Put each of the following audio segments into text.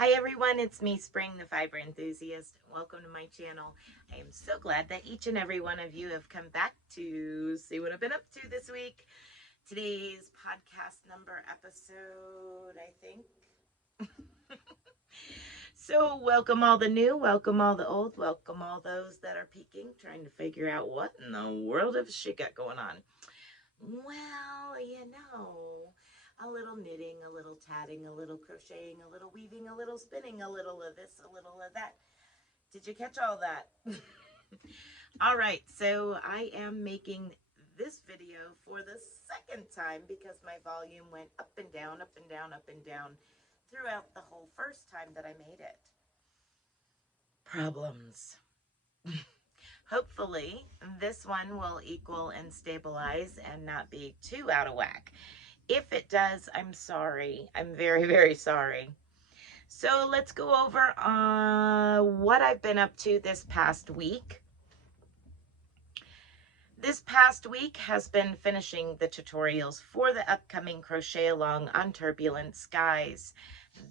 Hi everyone, it's me, Spring, the fiber enthusiast. Welcome to my channel. I am so glad that each and every one of you have come back to see what I've been up to this week. Today's podcast number episode, I think. So welcome all the new, welcome all the old, welcome all those that are peeking, trying to figure out what in the world of shit got going on. Well, a little knitting, a little tatting, a little crocheting, a little weaving, a little spinning, a little of this, a little of that. Did you catch all that? All right, so I am making this video for the second time because my volume went up and down, up and down, up and down throughout the whole first time that I made it. Problems. Hopefully, this one will equal and stabilize and not be too out of whack. If it does, I'm sorry. I'm very, very sorry. So let's go over what I've been up to this past week. This past week has been finishing the tutorials for the upcoming Crochet Along on Turbulent Skies.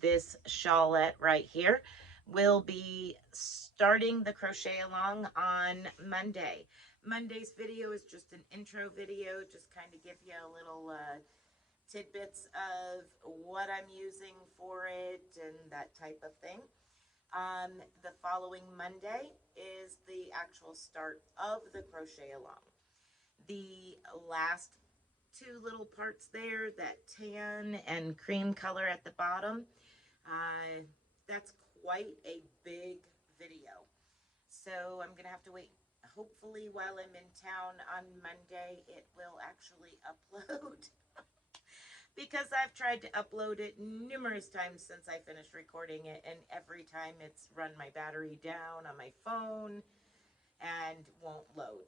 This shawlette right here will be starting the crochet along on Monday. Monday's video is just an intro video, just kind of give you a little tidbits of what I'm using for it and that type of thing. The following Monday is the actual start of the crochet along. The last two little parts there, that tan and cream color at the bottom, that's quite a big video. So I'm gonna have to wait. Hopefully while I'm in town on Monday, it will actually upload. Because I've tried to upload it numerous times since I finished recording it, and every time it's run my battery down on my phone and won't load.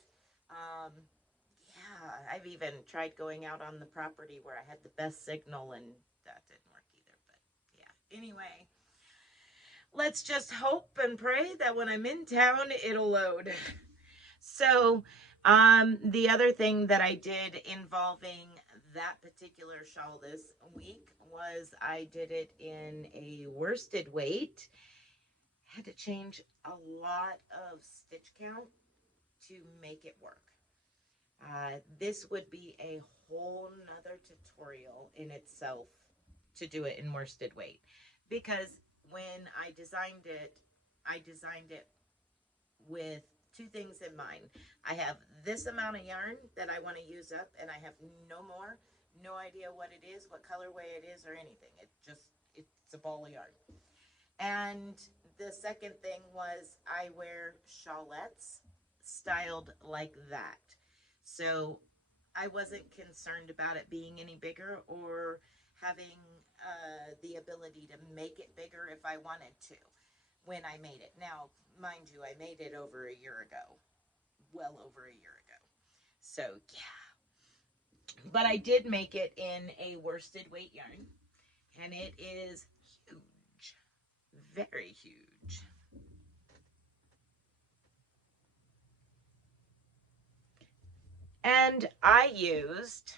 Yeah, I've even tried going out on the property where I had the best signal, and that didn't work either. But yeah, anyway, let's just hope and pray that when I'm in town, it'll load. So the other thing that I did involving that particular shawl this week was I did it in a worsted weight. Had to change a lot of stitch count to make it work. This would be a whole nother tutorial in itself to do it in worsted weight, because when I designed it with two things in mind. I have this amount of yarn that I want to use up, and I have no more, no idea what it is, what colorway it is, or anything. It's a ball of yarn. And the second thing was I wear shawlettes styled like that. So I wasn't concerned about it being any bigger or having the ability to make it bigger if I wanted to when I made it. Now, mind you, I made it over a year ago, well over a year ago. So yeah, but I did make it in a worsted weight yarn, and it is huge, very huge. And I used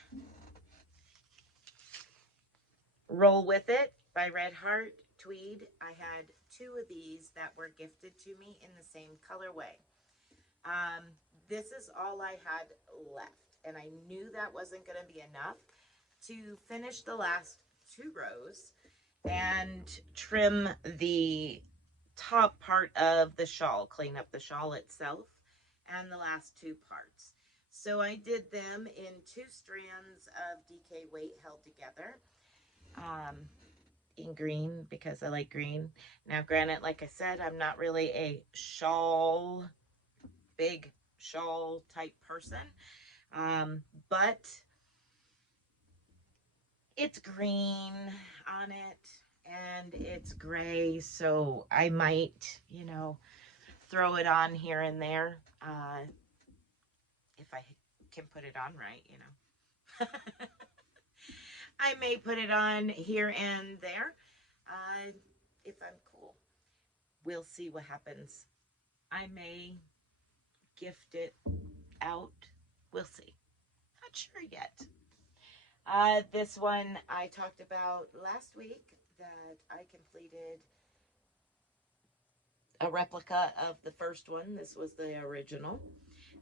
Roll With It by Red Heart Tweed. I had two of these that were gifted to me in the same colorway. This is all I had left, and I knew that wasn't going to be enough to finish the last two rows and trim the top part of the shawl, clean up the shawl itself and the last two parts. So I did them in two strands of DK weight held together in green because I like green. Now granted, like I said, I'm not really a big shawl type person, but it's green on it and it's gray, so I might, throw it on here and there if I can put it on right, I may put it on here and there if I'm cool. We'll see what happens. I may gift it out. We'll see. Not sure yet. This one I talked about last week that I completed a replica of the first one. This was the original.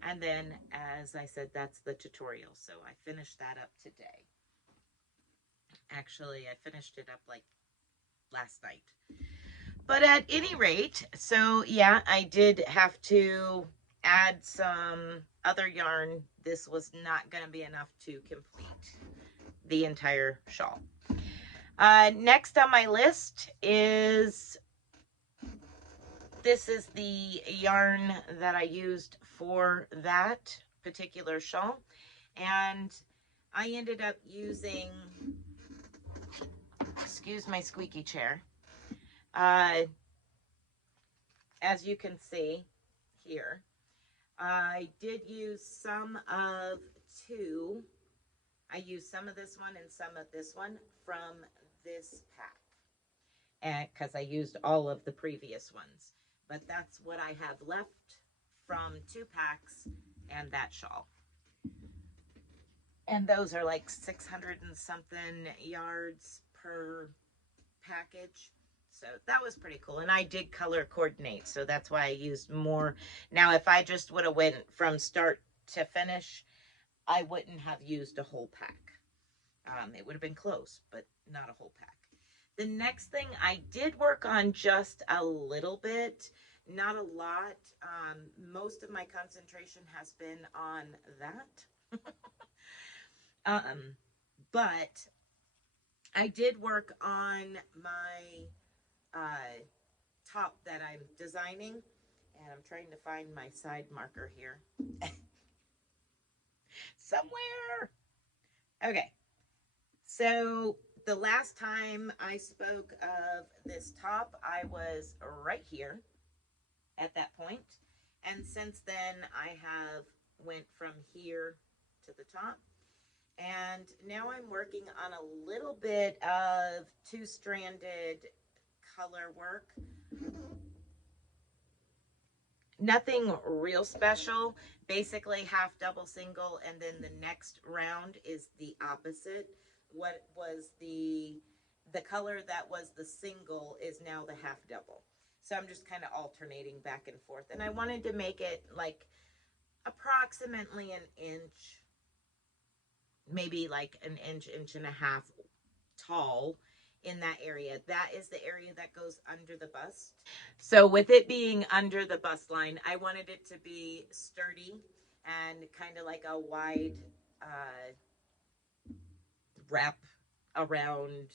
And then, as I said, that's the tutorial. So I finished that up today. Actually, I finished it up like last night. But at any rate, so yeah, I did have to add some other yarn. This was not going to be enough to complete the entire shawl. Next on my list is, this is the yarn that I used for that particular shawl. And I ended up using, excuse my squeaky chair, as you can see here, I did use some of two. I used some of this one and some of this one from this pack, and because I used all of the previous ones. But that's what I have left from 2 packs and that shawl. And those are like 600 and something yards per package. So that was pretty cool. And I did color coordinate, so that's why I used more. Now, if I just would have went from start to finish, I wouldn't have used a whole pack. It would have been close, but not a whole pack. The next thing I did work on just a little bit, not a lot. Most of my concentration has been on that. But I did work on my top that I'm designing, and I'm trying to find my side marker here. Somewhere. Okay. So the last time I spoke of this top, I was right here at that point. And since then, I have went from here to the top. And now I'm working on a little bit of 2-stranded color work. Nothing real special. Basically half double single, and then the next round is the opposite. What was the color that was the single is now the half double. So I'm just kind of alternating back and forth. And I wanted to make it like approximately an inch, maybe like an inch, inch and a half tall in that area. That is the area that goes under the bust. So with it being under the bust line, I wanted it to be sturdy and kind of like a wide wrap around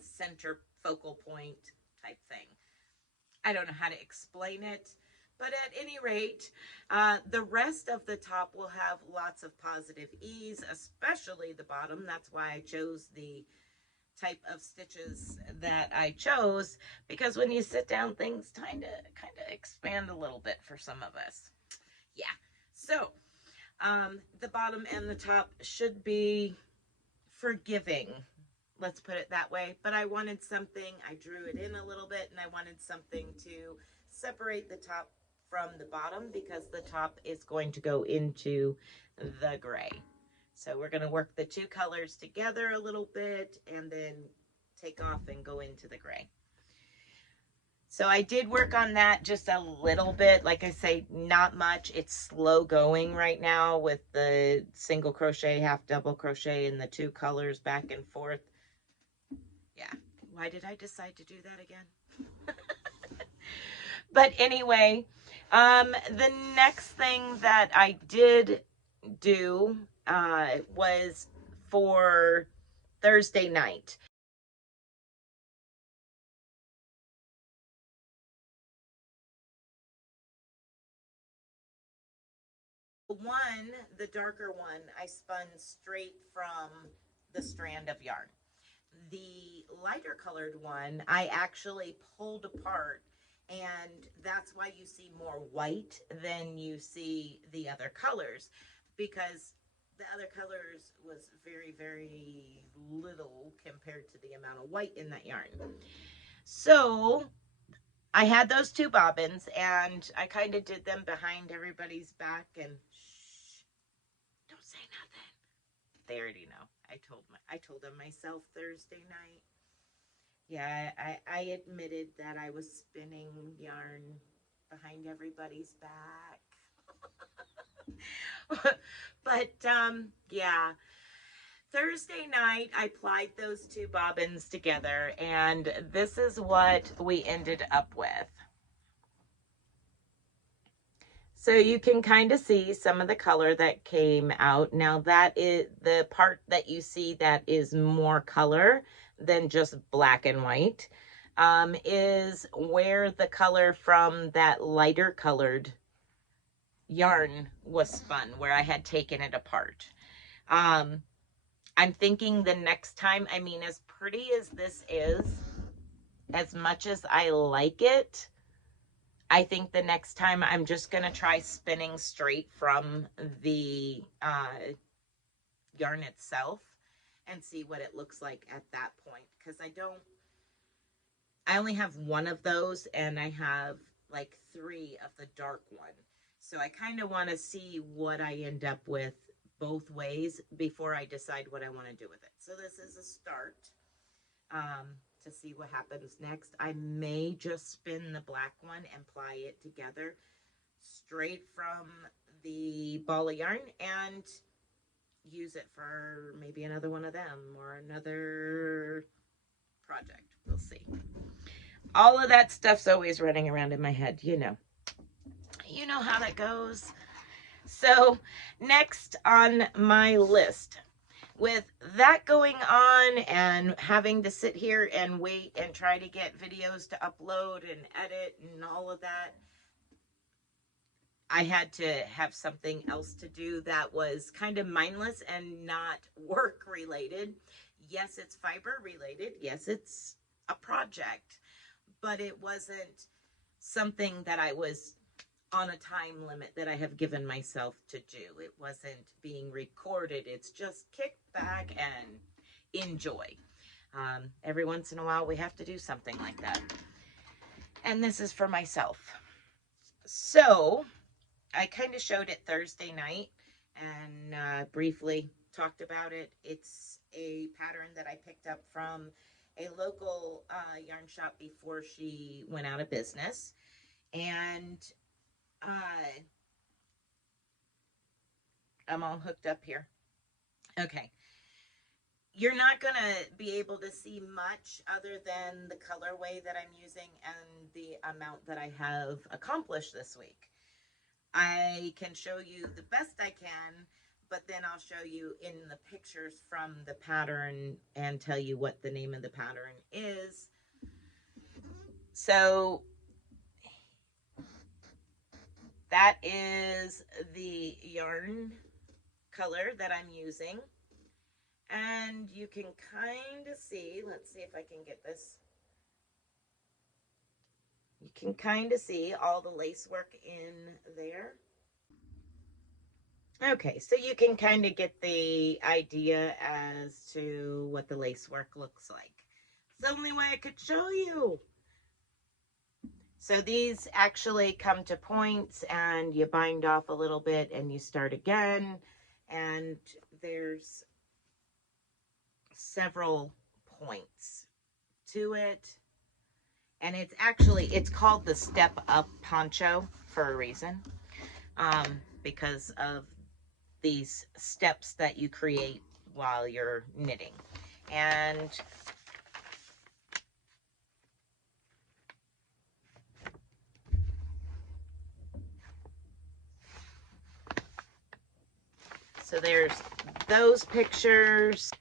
center focal point type thing. I don't know how to explain it, but at any rate, the rest of the top will have lots of positive ease, especially the bottom. That's why I chose the type of stitches that I chose, because when you sit down, things kind of expand a little bit for some of us. Yeah. So the bottom and the top should be forgiving, let's put it that way. But I wanted something, I drew it in a little bit, and I wanted something to separate the top from the bottom, because the top is going to go into the gray. So we're going to work the 2 colors together a little bit and then take off and go into the gray. So I did work on that just a little bit. Like I say, not much. It's slow going right now with the single crochet, half double crochet, and the 2 colors back and forth. Yeah. Why did I decide to do that again? But anyway, the next thing that I did do was for Thursday night. One, the darker one, I spun straight from the strand of yarn. The lighter colored one, I actually pulled apart, and that's why you see more white than you see the other colors, because the other colors was very, very little compared to the amount of white in that yarn. So I had those 2 bobbins, and I kind of did them behind everybody's back, and shh, don't say nothing. They already know. I told them myself Thursday night. Yeah, I admitted that I was spinning yarn behind everybody's back. But yeah, Thursday night I plied those two bobbins together, and this is what we ended up with. So you can kind of see some of the color that came out. Now that is the part that you see that is more color than just black and white, is where the color from that lighter colored yarn was spun, where I had taken it apart. I'm thinking the next time, I mean, as pretty as this is, as much as I like it, I think the next time I'm just going to try spinning straight from the yarn itself and see what it looks like at that point. Because I only have one of those, and I have like 3 of the dark one. So I kind of want to see what I end up with both ways before I decide what I want to do with it. So this is a start. To see what happens next. I may just spin the black one and ply it together straight from the ball of yarn and use it for maybe another one of them or another project. We'll see. All of that stuff's always running around in my head, you know. You know how that goes. So next on my list, with that going on and having to sit here and wait and try to get videos to upload and edit and all of that, I had to have something else to do that was kind of mindless and not work related. Yes, it's fiber related. Yes, it's a project, but it wasn't something that I was on a time limit that I have given myself to do. It wasn't being recorded. It's just kick back and enjoy. Every once in a while we have to do something like that. And this is for myself. So I kind of showed it Thursday night and briefly talked about it. It's a pattern that I picked up from a local yarn shop before she went out of business. And I'm all hooked up here. Okay. You're not going to be able to see much other than the colorway that I'm using and the amount that I have accomplished this week. I can show you the best I can, but then I'll show you in the pictures from the pattern and tell you what the name of the pattern is. So that is the yarn color that I'm using. And you can kind of see, let's see if I can get this. You can kind of see all the lace work in there. Okay, so you can kind of get the idea as to what the lace work looks like. It's the only way I could show you. So these actually come to points and you bind off a little bit and you start again. And there's several points to it. And it's called the step up poncho for a reason. Because of these steps that you create while you're knitting. And so there's those pictures.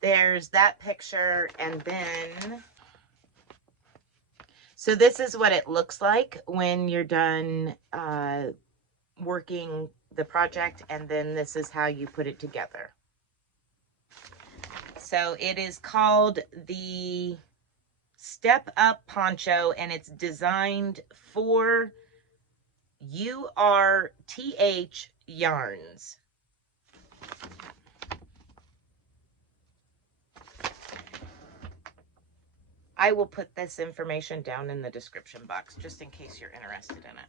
There's that picture, and then, so this is what it looks like when you're done working the project, and then this is how you put it together. So it is called the Step Up Poncho, and it's designed for URTH yarns. I will put this information down in the description box just in case you're interested in it.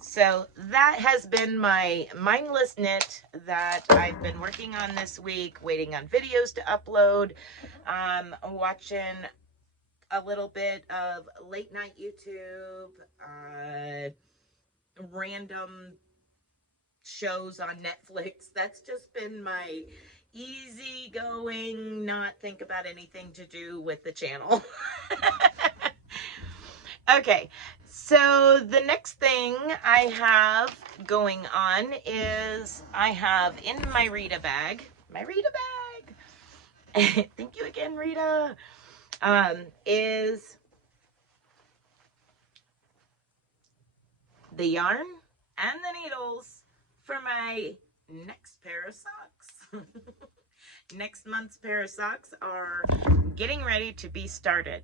So that has been my mindless knit that I've been working on this week, waiting on videos to upload, watching a little bit of late night YouTube, random shows on Netflix. That's just been my easy going, not think about anything to do with the channel. Okay, so the next thing I have going on is I have in my Rita bag, thank you again, Rita, is the yarn and the needles for my next pair of socks. Next month's pair of socks are getting ready to be started.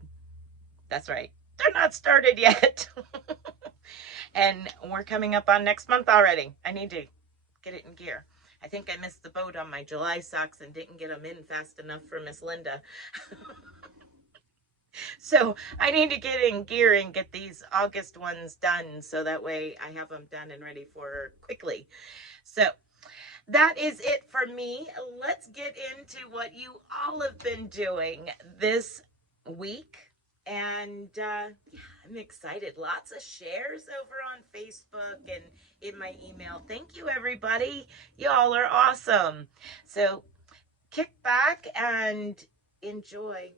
That's right, they're not started yet. And we're coming up on next month already. I need to get it in gear. I think I missed the boat on my July socks and didn't get them in fast enough for Miss Linda. So I need to get in gear and get these August ones done, so that way I have them done and ready for her quickly. So that is it for me. Let's get into what you all have been doing this week. And yeah, I'm excited. Lots of shares over on Facebook and in my email. Thank you, everybody. Y'all are awesome. So kick back and enjoy.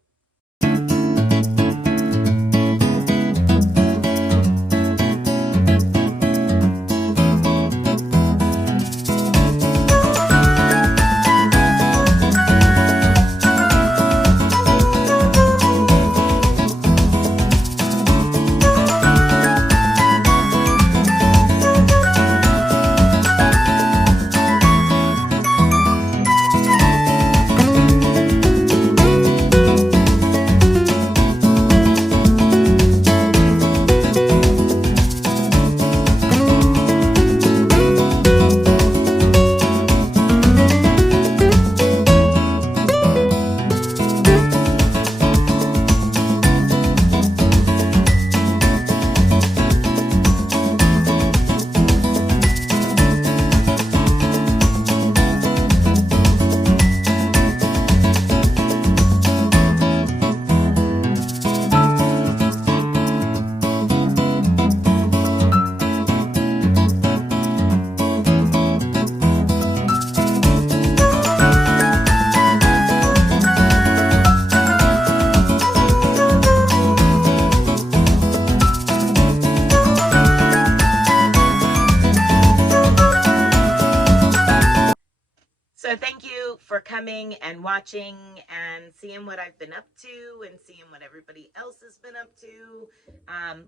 So thank you for coming and watching and seeing what I've been up to and seeing what everybody else has been up to.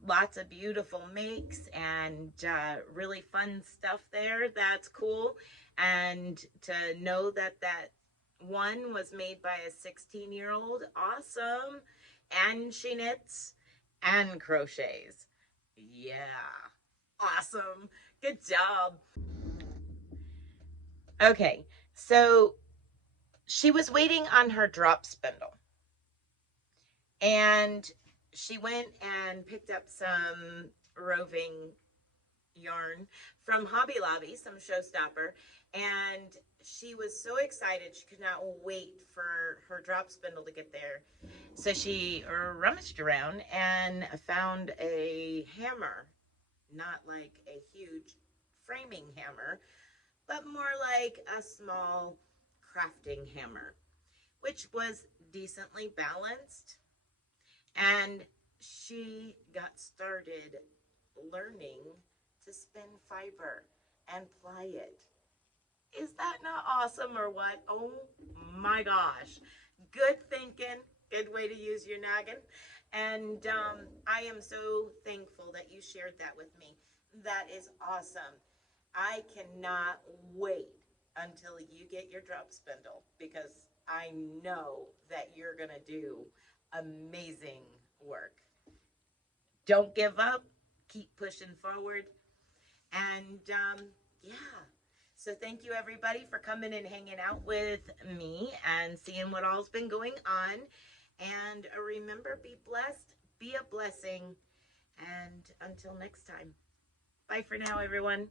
Lots of beautiful makes and really fun stuff there. That's cool. And to know that that one was made by a 16-year-old, awesome. And she knits and crochets. Yeah, awesome. Good job. Okay. So she was waiting on her drop spindle, and she went and picked up some roving yarn from Hobby Lobby, some Showstopper, and she was so excited she could not wait for her drop spindle to get there. So she rummaged around and found a hammer, not like a huge framing hammer, but more like a small crafting hammer, which was decently balanced. And she got started learning to spin fiber and ply it. Is that not awesome or what? Oh my gosh. Good thinking. Good way to use your noggin. And I am so thankful that you shared that with me. That is awesome. I cannot wait until you get your drop spindle, because I know that you're going to do amazing work. Don't give up. Keep pushing forward. And yeah. So thank you, everybody, for coming and hanging out with me and seeing what all's been going on. And remember, be blessed, be a blessing. And until next time, bye for now, everyone.